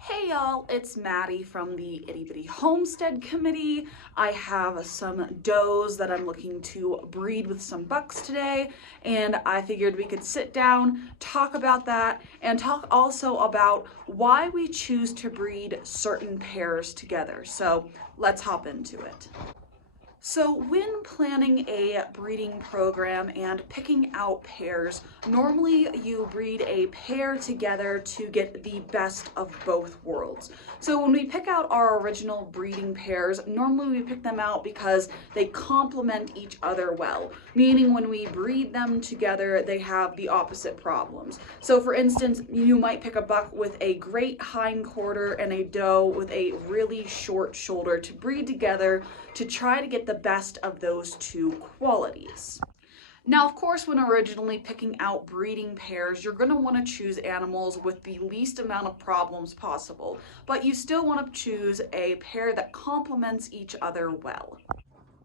Hey y'all, it's Maddie from the Itty Bitty Homestead Committee. I have some does that I'm looking to breed with some bucks today, and I figured we could sit down, talk about that, and talk also about why we choose to breed certain pairs together. So let's hop into it. So when planning a breeding program and picking out pairs, normally you breed a pair together to get the best of both worlds. So when we pick out our original breeding pairs, normally we pick them out because they complement each other well, meaning when we breed them together, they have the opposite problems. So for instance, you might pick a buck with a great hindquarter and a doe with a really short shoulder to breed together to try to get the best of those two qualities. Now, of course, when originally picking out breeding pairs, you're going to want to choose animals with the least amount of problems possible, but you still want to choose a pair that complements each other well.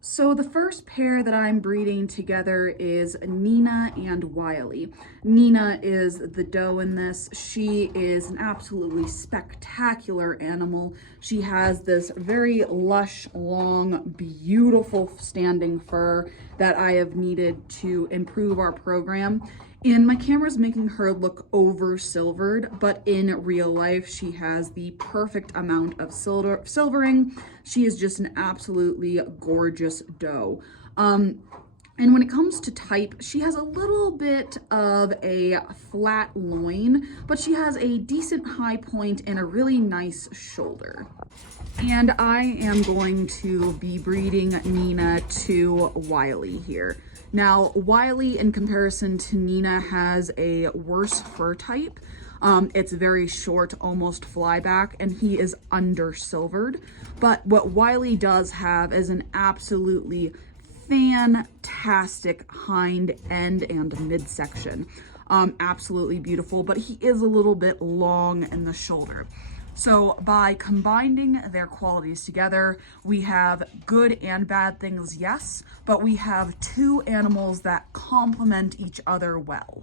So the first pair that I'm breeding together is Nina and Wiley. Nina is the doe in this. She is an absolutely spectacular animal. She has this very lush, long, beautiful standing fur that I have needed to improve our program. And my camera's making her look over silvered, but in real life, she has the perfect amount of silvering. She is just an absolutely gorgeous doe. And when it comes to type, she has a little bit of a flat loin, but she has a decent high point and a really nice shoulder. And I am going to be breeding Nina to Wiley here. Now, Wiley, in comparison to Nina, has a worse fur type. It's very short, almost flyback, and he is under silvered. But what Wiley does have is an absolutely fantastic hind end and midsection. Absolutely beautiful, but he is a little bit long in the shoulder. So by combining their qualities together, we have good and bad things, yes, but we have two animals that complement each other well.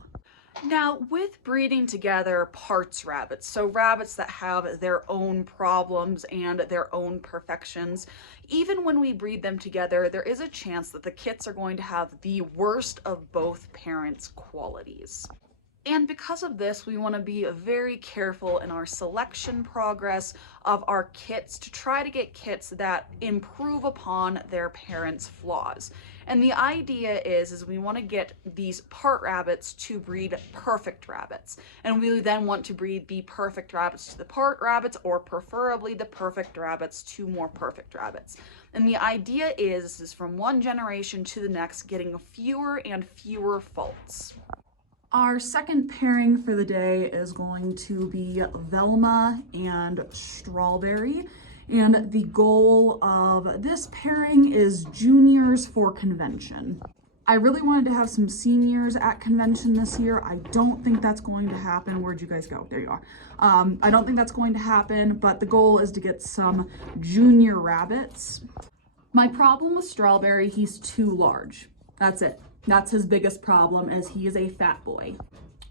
Now, with breeding together parts rabbits, so rabbits that have their own problems and their own perfections, even when we breed them together, there is a chance that the kits are going to have the worst of both parents' qualities. And because of this, we want to be very careful in our selection progress of our kits to try to get kits that improve upon their parents' flaws. And the idea is we want to get these part rabbits to breed perfect rabbits. And we then want to breed the perfect rabbits to the part rabbits, or preferably the perfect rabbits to more perfect rabbits. And the idea is from one generation to the next, getting fewer and fewer faults. Our second pairing for the day is going to be Velma and Strawberry. And the goal of this pairing is juniors for convention. I really wanted to have some seniors at convention this year. I don't think that's going to happen. Where'd you guys go? There you are. I don't think that's going to happen, but the goal is to get some junior rabbits. My problem with Strawberry, he's too large. That's it. That's his biggest problem, as he is a fat boy.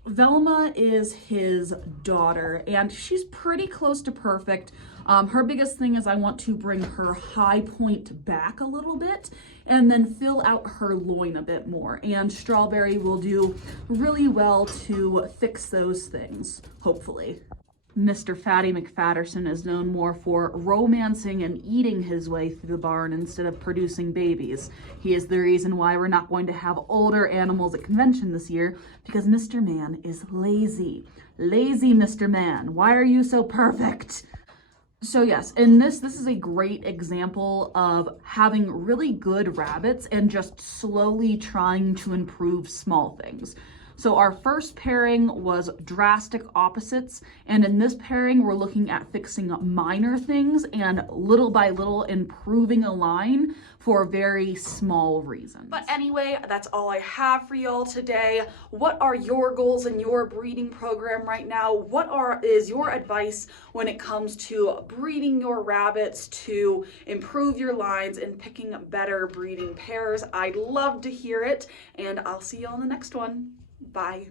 Velma is his daughter, and she's pretty close to perfect. Her biggest thing is I want to bring her high point back a little bit and then fill out her loin a bit more. And Strawberry will do really well to fix those things, hopefully. Mr. Fatty McFatterson is known more for romancing and eating his way through the barn instead of producing babies. He is the reason why we're not going to have older animals at convention this year, because Mr. Man is lazy. Lazy Mr. Man, why are you so perfect? So yes, and this is a great example of having really good rabbits and just slowly trying to improve small things. So our first pairing was drastic opposites, and in this pairing we're looking at fixing minor things and little by little improving a line for very small reasons. But anyway, that's all I have for y'all today. What are your goals in your breeding program right now? What is your advice when it comes to breeding your rabbits to improve your lines and picking better breeding pairs? I'd love to hear it, and I'll see you on the next one. Bye.